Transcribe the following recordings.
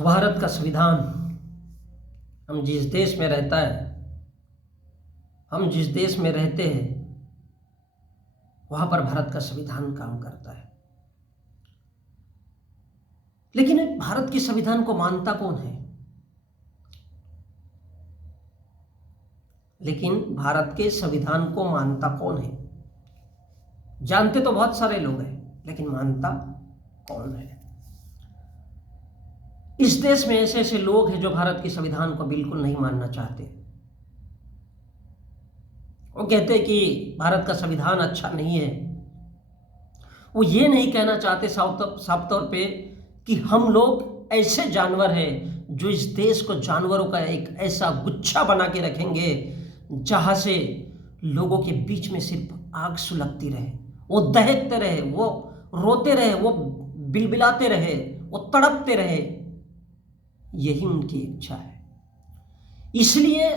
भारत का संविधान हम जिस देश में रहते हैं वहां पर भारत का संविधान काम करता है। लेकिन भारत के संविधान को मानता कौन है? जानते तो बहुत सारे लोग हैं, लेकिन मानता कौन है? इस देश में ऐसे ऐसे लोग हैं जो भारत के संविधान को बिल्कुल नहीं मानना चाहते। वो कहते हैं कि भारत का संविधान अच्छा नहीं है। वो ये नहीं कहना चाहते साफ तौर पे कि हम लोग ऐसे जानवर हैं जो इस देश को जानवरों का एक ऐसा गुच्छा बना के रखेंगे जहां से लोगों के बीच में सिर्फ आग सुलगती रहे, वो दहकते रहे, वो रोते रहे, वो बिलबिलाते रहे, वो तड़पते रहे। यही उनकी इच्छा है। इसलिए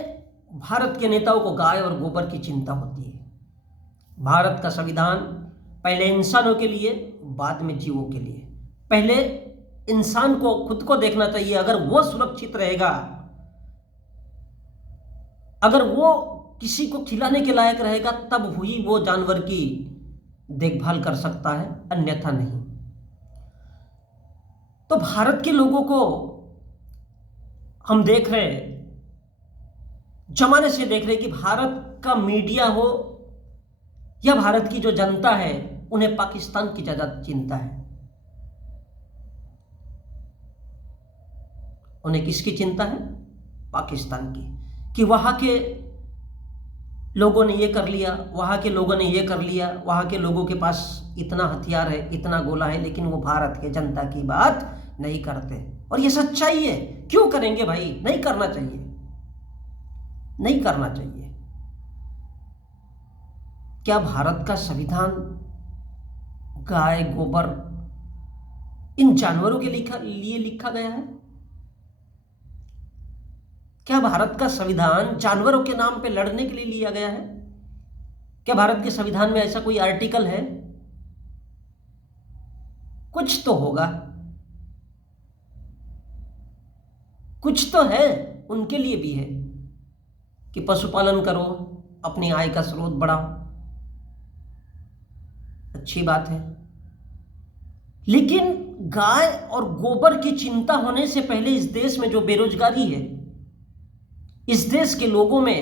भारत के नेताओं को गाय और गोबर की चिंता होती है। भारत का संविधान पहले इंसानों के लिए, बाद में जीवों के लिए। पहले इंसान को खुद को देखना चाहिए। अगर वो सुरक्षित रहेगा, अगर वो किसी को खिलाने के लायक रहेगा, तब हुई वो जानवर की देखभाल कर सकता है, अन्यथा नहीं। तो भारत के लोगों को हम देख रहे हैं, जमाने से देख रहे हैं कि भारत का मीडिया हो या भारत की जो जनता है, उन्हें पाकिस्तान की ज्यादा चिंता है। उन्हें किसकी चिंता है? पाकिस्तान की। कि वहां के लोगों ने ये कर लिया, वहां के लोगों ने ये कर लिया, वहां के लोगों के पास इतना हथियार है, इतना गोला है, लेकिन वो भारत के जनता की बात नहीं करते। और ये सच्चाई है। क्यों करेंगे भाई? नहीं करना चाहिए, नहीं करना चाहिए। क्या भारत का संविधान गाय, गोबर, इन जानवरों के लिए लिखा गया है? क्या भारत का संविधान जानवरों के नाम पे लड़ने के लिए लिया गया है? क्या भारत के संविधान में ऐसा कोई आर्टिकल है? कुछ तो होगा, कुछ तो है, उनके लिए भी है कि पशुपालन करो, अपनी आय का स्रोत बढ़ाओ। अच्छी बात है। लेकिन गाय और गोबर की चिंता होने से पहले इस देश में जो बेरोजगारी है, इस देश के लोगों में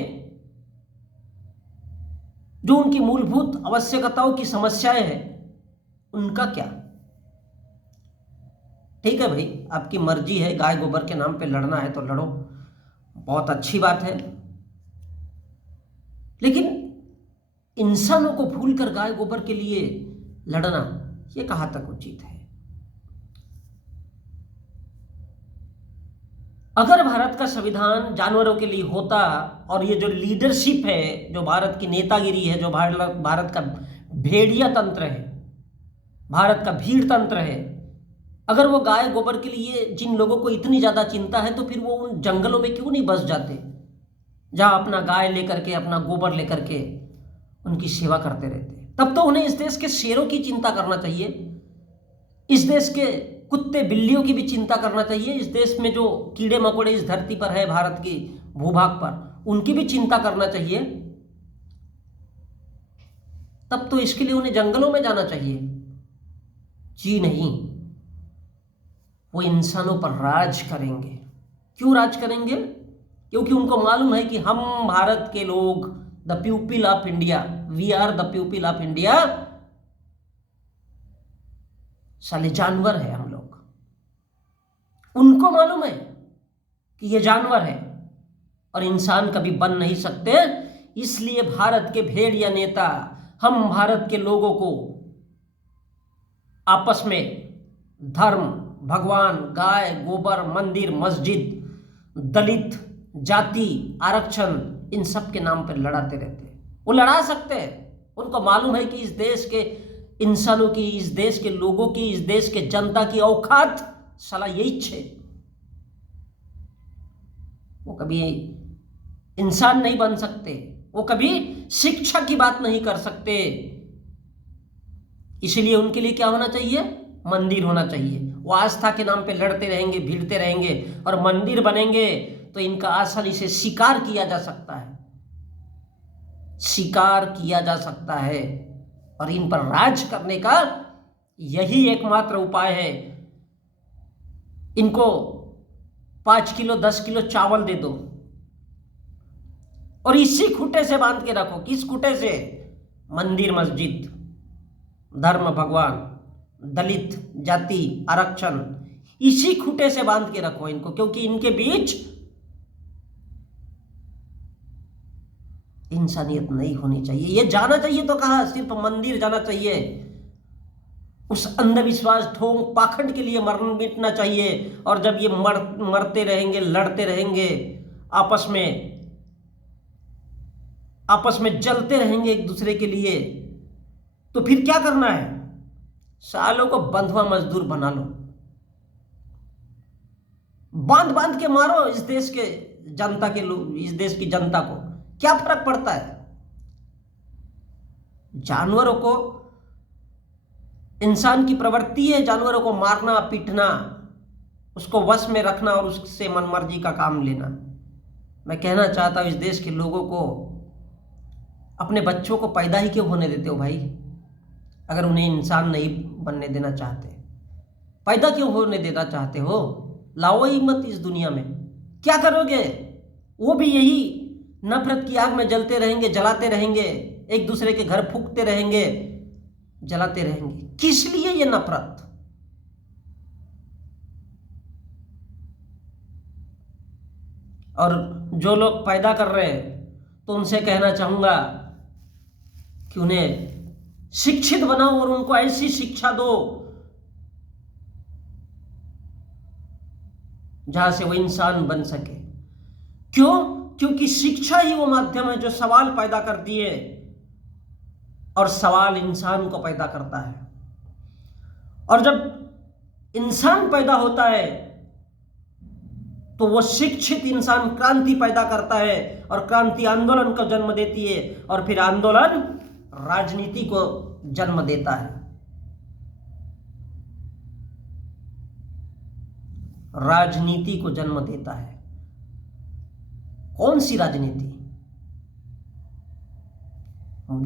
जो उनकी मूलभूत आवश्यकताओं की समस्याएं हैं, उनका क्या? ठीक है भाई, आपकी मर्जी है, गाय गोबर के नाम पे लड़ना है तो लड़ो, बहुत अच्छी बात है। लेकिन इंसानों को भूलकर गाय गोबर के लिए लड़ना, यह कहां तक उचित है? अगर भारत का संविधान जानवरों के लिए होता और ये जो लीडरशिप है, जो भारत की नेतागिरी है, जो भारत का भेड़िया तंत्र है, भारत का भीड़ तंत्र है, अगर वो गाय गोबर के लिए जिन लोगों को इतनी ज्यादा चिंता है, तो फिर वो उन जंगलों में क्यों नहीं बस जाते, जहां अपना गाय लेकर के, अपना गोबर लेकर के उनकी सेवा करते रहते? तब तो उन्हें इस देश के शेरों की चिंता करना चाहिए, इस देश के कुत्ते बिल्लियों की भी चिंता करना चाहिए, इस देश में जो कीड़े मकोड़े इस धरती पर है, भारत की भूभाग पर, उनकी भी चिंता करना चाहिए। तब तो इसके लिए उन्हें जंगलों में जाना चाहिए। जी नहीं, वो इंसानों पर राज करेंगे। क्यों राज करेंगे? क्योंकि उनको मालूम है कि हम भारत के लोग, the people of India, we are the people of India, साले जानवर है हम लोग। उनको मालूम है कि ये जानवर है और इंसान कभी बन नहीं सकते। इसलिए भारत के भेड़िया नेता हम भारत के लोगों को आपस में धर्म, भगवान, गाय गोबर, मंदिर, मस्जिद, दलित, जाति, आरक्षण, इन सब के नाम पर लड़ाते रहते हैं। वो लड़ा सकते हैं। उनको मालूम है कि इस देश के इंसानों की, इस देश के लोगों की, इस देश के जनता की औकात साला यही छे। वो कभी इंसान नहीं बन सकते, वो कभी शिक्षा की बात नहीं कर सकते। इसलिए उनके लिए क्या होना चाहिए? मंदिर होना चाहिए। वो आस्था के नाम पे लड़ते रहेंगे, भिड़ते रहेंगे और मंदिर बनेंगे तो इनका आसानी से शिकार किया जा सकता है, शिकार किया जा सकता है। और इन पर राज करने का यही एकमात्र उपाय है। इनको 5 किलो 10 किलो चावल दे दो और इसी खूंटे से बांध के रखो। किस खूंटे से? मंदिर, मस्जिद, धर्म, भगवान, दलित, जाति, आरक्षण, इसी खूंटे से बांध के रखो इनको, क्योंकि इनके बीच इंसानियत नहीं होनी चाहिए। ये जाना चाहिए तो कहा, सिर्फ मंदिर जाना चाहिए। उस अंधविश्वास, ढोंग, पाखंड के लिए मिटना चाहिए। और जब ये मरते रहेंगे, लड़ते रहेंगे, आपस में जलते रहेंगे एक दूसरे के लिए, तो फिर क्या करना है? सालों को बंधुआ मजदूर बना लो, बांध बांध के मारो इस देश के जनता के लोग, इस देश की जनता को क्या फर्क पड़ता है? जानवरों को, इंसान की प्रवृत्ति है जानवरों को मारना, पीटना, उसको वश में रखना और उससे मनमर्जी का काम लेना। मैं कहना चाहता हूं इस देश के लोगों को, अपने बच्चों को पैदा ही क्यों होने देते हो भाई? अगर उन्हें इंसान नहीं बनने देना चाहते, पैदा क्यों होने देना चाहते हो? लाओ ही मत इस दुनिया में। क्या करोगे? वो भी यही नफरत की आग में जलते रहेंगे, जलाते रहेंगे, एक दूसरे के घर फूंकते रहेंगे, जलाते रहेंगे। किस लिए ये नफरत? और जो लोग पैदा कर रहे हैं तो उनसे कहना चाहूंगा कि उन्हें शिक्षित बनाओ और उनको ऐसी शिक्षा दो जहां से वो इंसान बन सके। क्यों? क्योंकि शिक्षा ही वो माध्यम है जो सवाल पैदा करती है और सवाल इंसान को पैदा करता है। और जब इंसान पैदा होता है तो वो शिक्षित इंसान क्रांति पैदा करता है और क्रांति आंदोलन को जन्म देती है और फिर आंदोलन राजनीति को जन्म देता है। राजनीति को जन्म देता है। कौन सी राजनीति?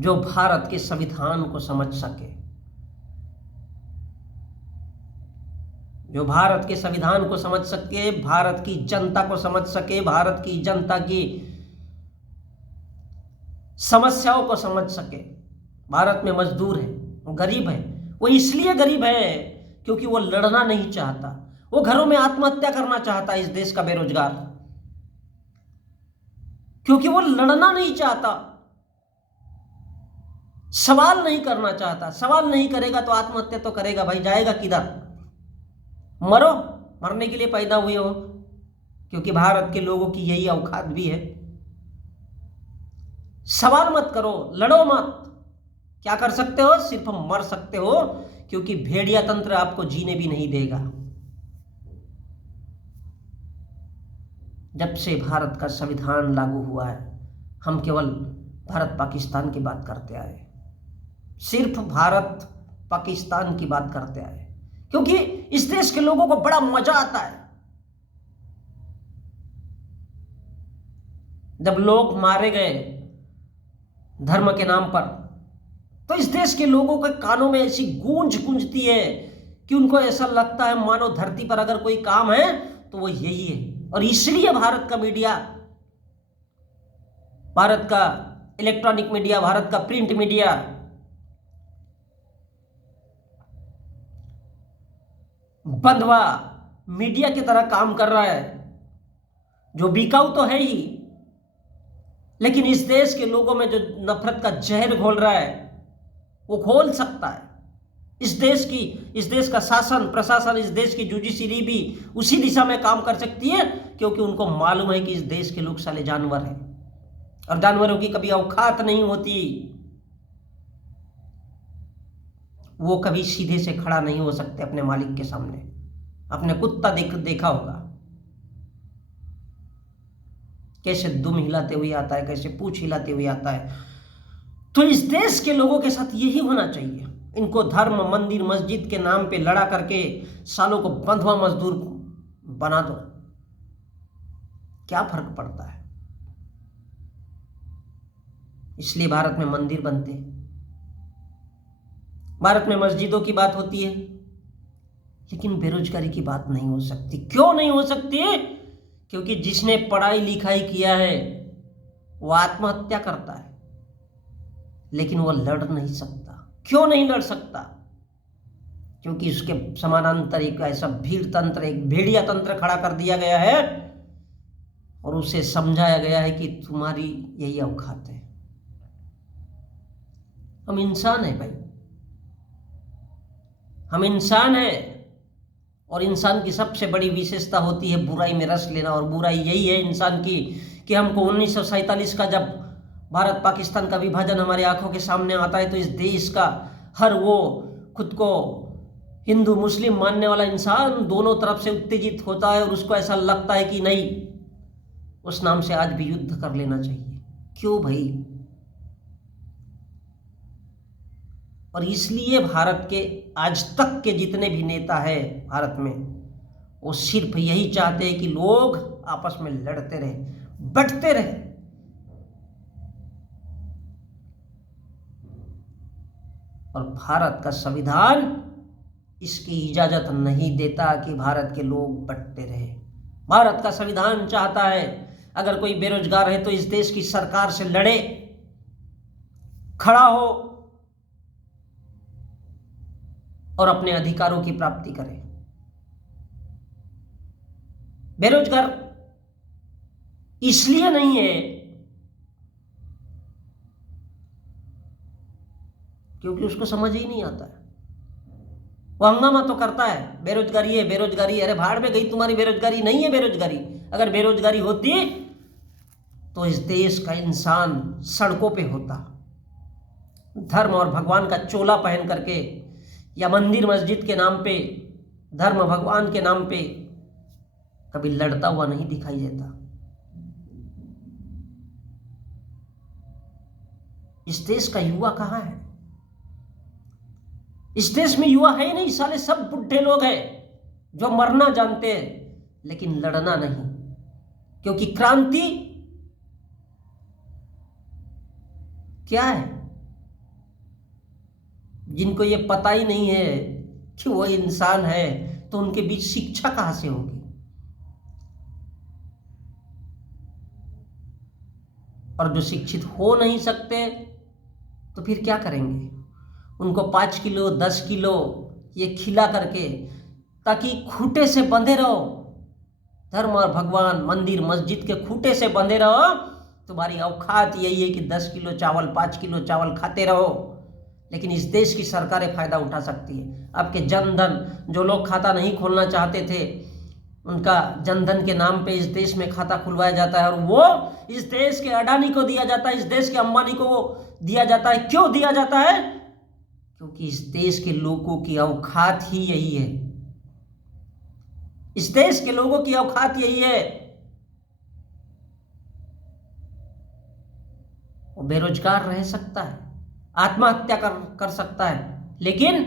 जो भारत के संविधान को समझ सके, जो भारत के संविधान को समझ सके, भारत की जनता को समझ सके, भारत की जनता की समस्याओं को समझ सके। भारत में मजदूर है, गरीब है, वो इसलिए गरीब है क्योंकि वो लड़ना नहीं चाहता, वो घरों में आत्महत्या करना चाहता है। इस देश का बेरोजगार, क्योंकि वो लड़ना नहीं चाहता, सवाल नहीं करना चाहता। सवाल नहीं करेगा तो आत्महत्या तो करेगा भाई, जाएगा किधर? मरो, मरने के लिए पैदा हुए हो, क्योंकि भारत के लोगों की यही औकात भी है। सवाल मत करो, लड़ो मत। क्या कर सकते हो? सिर्फ मर सकते हो, क्योंकि भेड़िया तंत्र आपको जीने भी नहीं देगा। जब से भारत का संविधान लागू हुआ है, हम केवल भारत पाकिस्तान की बात करते आए, सिर्फ भारत पाकिस्तान की बात करते आए, क्योंकि इस देश के लोगों को बड़ा मजा आता है जब लोग मारे गए धर्म के नाम पर। तो इस देश के लोगों के कानों में ऐसी गूंज गूंजती है कि उनको ऐसा लगता है मानो धरती पर अगर कोई काम है तो वो यही है। और इसलिए भारत का मीडिया, भारत का इलेक्ट्रॉनिक मीडिया, भारत का प्रिंट मीडिया बंधवा मीडिया की तरह काम कर रहा है, जो बिकाऊ तो है ही, लेकिन इस देश के लोगों में जो नफरत का जहर घोल रहा है वो घोल सकता है। इस देश का शासन प्रशासन, इस देश की जुडिशरी भी उसी दिशा में काम कर सकती है, क्योंकि उनको मालूम है कि इस देश के लोग साले जानवर हैं और जानवरों की कभी औकात नहीं होती। वो कभी सीधे से खड़ा नहीं हो सकते अपने मालिक के सामने। अपने कुत्ता देखा होगा कैसे दुम हिलाते हुए आता है, कैसे पूंछ हिलाते हुए आता है। तो इस देश के लोगों के साथ यही होना चाहिए। इनको धर्म, मंदिर, मस्जिद के नाम पे लड़ा करके सालों को बंधुआ मजदूर बना दो, क्या फर्क पड़ता है? इसलिए भारत में मंदिर बनते हैं, भारत में मस्जिदों की बात होती है, लेकिन बेरोजगारी की बात नहीं हो सकती। क्यों नहीं हो सकती? क्योंकि जिसने पढ़ाई लिखाई किया है वो आत्महत्या करता है, लेकिन वो लड़ नहीं सकता। क्यों नहीं लड़ सकता? क्योंकि उसके समानांतर एक ऐसा भीड़ तंत्र, एक भेड़िया तंत्र खड़ा कर दिया गया है और उसे समझाया गया है कि तुम्हारी यही औकात है। हम इंसान हैं भाई, हम इंसान हैं, और इंसान की सबसे बड़ी विशेषता होती है बुराई में रस लेना। और बुराई यही है इंसान की कि हमको 1947 का जब भारत पाकिस्तान का विभाजन हमारे आंखों के सामने आता है तो इस देश का हर वो खुद को हिंदू मुस्लिम मानने वाला इंसान दोनों तरफ से उत्तेजित होता है और उसको ऐसा लगता है कि नहीं, उस नाम से आज भी युद्ध कर लेना चाहिए। क्यों भाई? और इसलिए भारत के आज तक के जितने भी नेता हैं भारत में, वो सिर्फ यही चाहते हैं कि लोग आपस में लड़ते रहे, बंटते रहे। और भारत का संविधान इसकी इजाजत नहीं देता कि भारत के लोग बंटते रहे। भारत का संविधान चाहता है अगर कोई बेरोजगार है तो इस देश की सरकार से लड़े, खड़ा हो और अपने अधिकारों की प्राप्ति करे। बेरोजगार इसलिए नहीं है क्योंकि उसको समझ ही नहीं आता है। वो हंगामा तो करता है, बेरोजगारी है, बेरोजगारी। अरे भाड़ में गई तुम्हारी बेरोजगारी। नहीं है बेरोजगारी। अगर बेरोजगारी होती तो इस देश का इंसान सड़कों पे होता, धर्म और भगवान का चोला पहन करके या मंदिर मस्जिद के नाम पे, धर्म भगवान के नाम पे कभी लड़ता हुआ नहीं दिखाई देता। इस देश का युवा कहाँ है? इस देश में युवा है ही नहीं। साले सब बुढ़े लोग हैं जो मरना जानते हैं लेकिन लड़ना नहीं। क्योंकि क्रांति क्या है? जिनको ये पता ही नहीं है कि वो इंसान है तो उनके बीच शिक्षा कहां से होगी? और जो शिक्षित हो नहीं सकते तो फिर क्या करेंगे? उनको 5 किलो 10 किलो ये खिला करके, ताकि खूंटे से बंधे रहो, धर्म और भगवान मंदिर मस्जिद के खूंटे से बंधे रहो। तुम्हारी औकात यही है कि 10 किलो चावल 5 किलो चावल खाते रहो। लेकिन इस देश की सरकारें फायदा उठा सकती है। आपके जनधन, जो लोग खाता नहीं खोलना चाहते थे उनका जनधन के नाम पे इस देश में खाता खुलवाया जाता है और वो इस देश के अडानी को दिया जाता है, इस देश के अंबानी को वो दिया जाता है। क्यों दिया जाता है? क्योंकि इस देश के लोगों की औकात ही यही है। इस देश के लोगों की औकात यही है। वो बेरोजगार रह सकता है, आत्महत्या कर सकता है, लेकिन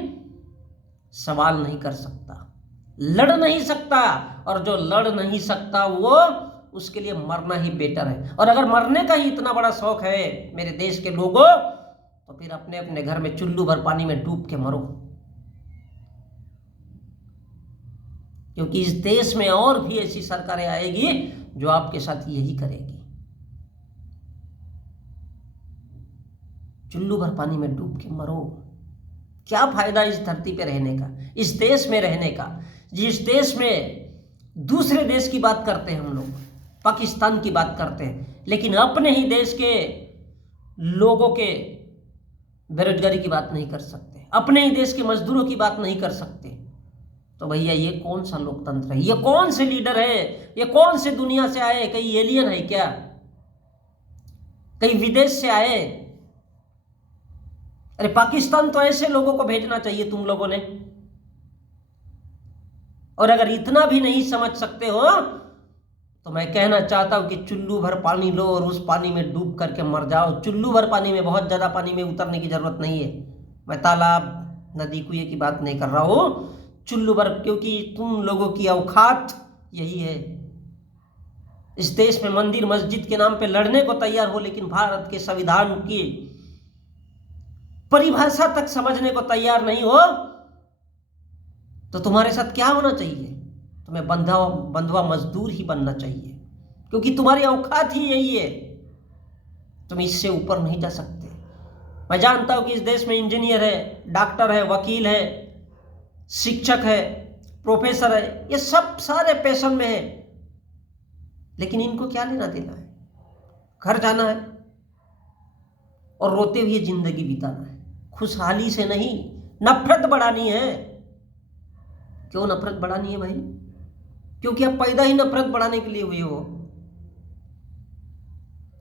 सवाल नहीं कर सकता, लड़ नहीं सकता। और जो लड़ नहीं सकता वो, उसके लिए मरना ही बेटर है। और अगर मरने का ही इतना बड़ा शौक है मेरे देश के लोगों, तो फिर अपने अपने घर में चुल्लू भर पानी में डूब के मरो। क्योंकि इस देश में और भी ऐसी सरकारें आएगी जो आपके साथ यही करेगी। चुल्लू भर पानी में डूब के मरो। क्या फायदा इस धरती पे रहने का, इस देश में रहने का, जिस देश में दूसरे देश की बात करते हैं हम लोग, पाकिस्तान की बात करते हैं, लेकिन अपने ही देश के लोगों के बेरोजगारी की बात नहीं कर सकते, अपने ही देश के मजदूरों की बात नहीं कर सकते। तो भैया ये कौन सा लोकतंत्र है? ये कौन से लीडर है? ये कौन से दुनिया से आए? कहीं एलियन है क्या? कहीं विदेश से आए? अरे पाकिस्तान तो ऐसे लोगों को भेजना चाहिए तुम लोगों ने। और अगर इतना भी नहीं समझ सकते हो तो मैं कहना चाहता हूं कि चुल्लू भर पानी लो और उस पानी में डूब करके मर जाओ। चुल्लू भर पानी में, बहुत ज्यादा पानी में उतरने की जरूरत नहीं है। मैं तालाब, नदी कुएं की बात नहीं कर रहा हूं, चुल्लू भर, क्योंकि तुम लोगों की औकात यही है। इस देश में मंदिर मस्जिद के नाम पे लड़ने को तैयार हो, लेकिन भारत के संविधान की परिभाषा तक समझने को तैयार नहीं हो, तो तुम्हारे साथ क्या होना चाहिए? तुम्हें बंधुआ मजदूर ही बनना चाहिए, क्योंकि तुम्हारी औकात ही यही है। तुम इससे ऊपर नहीं जा सकते। मैं जानता हूं कि इस देश में इंजीनियर है, डॉक्टर है, वकील है, शिक्षक है, प्रोफेसर है, ये सब सारे पैशन में है, लेकिन इनको क्या लेना देना है? घर जाना है और रोते हुए जिंदगी बिताना है, खुशहाली से नहीं, नफरत बढ़ानी है। क्यों नफरत बढ़ानी है भाई? क्योंकि आप पैदा ही नफरत बढ़ाने के लिए हुए हो।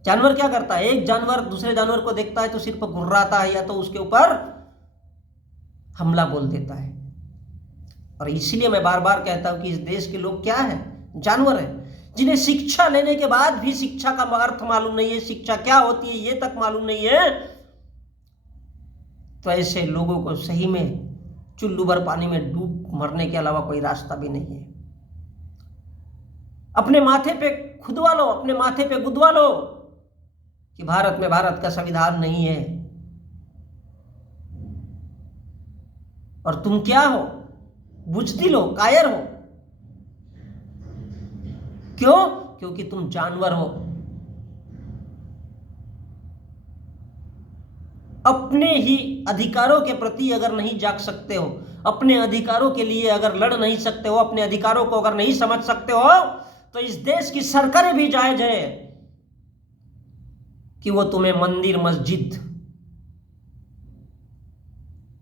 जानवर क्या करता है? एक जानवर दूसरे जानवर को देखता है तो सिर्फ घुर्राता है या तो उसके ऊपर हमला बोल देता है। और इसीलिए मैं बार बार कहता हूं कि इस देश के लोग क्या है? जानवर है, जिन्हें शिक्षा लेने के बाद भी शिक्षा का अर्थ मालूम नहीं है, शिक्षा क्या होती है ये तक मालूम नहीं है। तो ऐसे लोगों को सही में चुल्लू भर पानी में डूब मरने के अलावा कोई रास्ता भी नहीं है। अपने माथे पे खुदवा लो, अपने माथे पे गुदवा लो कि भारत में भारत का संविधान नहीं है। और तुम क्या हो? बुज़दिल हो, कायर हो। क्यों? क्योंकि तुम जानवर हो। अपने ही अधिकारों के प्रति अगर नहीं जाग सकते हो, अपने अधिकारों के लिए अगर लड़ नहीं सकते हो, अपने अधिकारों को अगर नहीं समझ सकते हो, तो इस देश की सरकारें भी जायज है कि वो तुम्हें मंदिर मस्जिद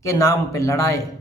के नाम पे लड़ाए।